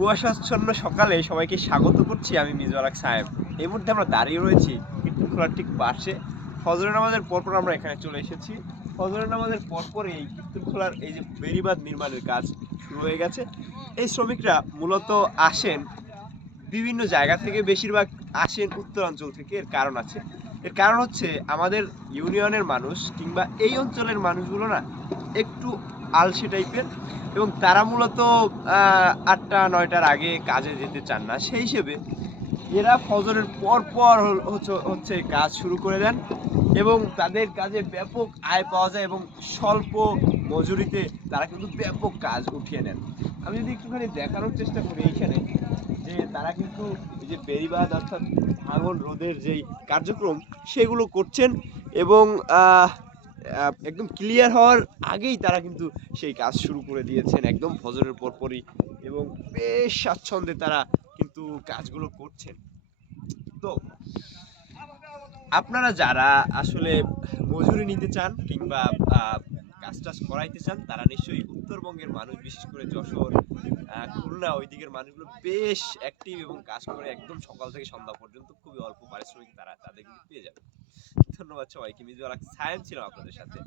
কুয়াশাচ্ছন্ন সকালে সবাইকে স্বাগত করছি আমি মিজওয়ালাক সাহেব। এই মুহূর্তে আমরা দাঁড়িয়ে রয়েছি কীর্তনখোলার ঠিক পাশে। ফজরের নামাজের পরপর আমরা এখানে চলে এসেছি। ফজরের নামাজের পরপর এই কীর্তনখোলার এই যে বেরিবাদ নির্মাণের কাজ শুরু হয়ে গেছে। এই শ্রমিকরা মূলত আসেন বিভিন্ন জায়গা থেকে, বেশিরভাগ আসেন উত্তরাঞ্চল থেকে, এর কারণ আছে। এর কারণ হচ্ছে আমাদের ইউনিয়নের মানুষ কিংবা এই অঞ্চলের মানুষগুলো না একটু আলসে টাইপের এবং তারা মূলত আটটা, নয়টার আগে কাজে যেতে চান না। সেই হিসেবে এরা ফজরের পর পর হচ্ছে- কাজ শুরু করে দেন এবং তাদের কাজে ব্যাপক আয় পাওয়া যায় এবং স্বল্প মজুরিতে তারা কিন্তু ব্যাপক কাজ উঠিয়ে নেন। আমি যদি একটুখানি দেখানোর চেষ্টা করি এইখানে। যে তারা কিন্তু এই যে বেড়িবাঁধ অর্থাৎ ভাঙন রোধের যেই কার্যক্রম, সেগুলো করছেন এবং একদম ক্লিয়ার হওয়ার আগেই তারা কিন্তু সেই কাজ শুরু করে দিয়েছেন একদম ফজরের পরপরই এবং বেশ স্বাচ্ছন্দ্যে তারা কিন্তু কাজগুলো করছেন। তো, আপনারা যারা আসলে মজুরি নিতে চান কিংবা কাজ টাজ করাইতে চান, তারা নিশ্চয়ই উত্তরবঙ্গের মানুষ, বিশেষ করে যশোর খুলনা ওই দিকের মানুষগুলো বেশ অ্যাক্টিভ এবং কাজ করে একদম সকাল থেকে সন্ধ্যা পর্যন্ত, খুবই অল্প পারিশ্রমিক তারা, তাদের পেয়ে যাবে। ধন্যবাদ সবাইকে। মিজুয়াল সায়েন্স ছিলাম আপনাদের সাথে।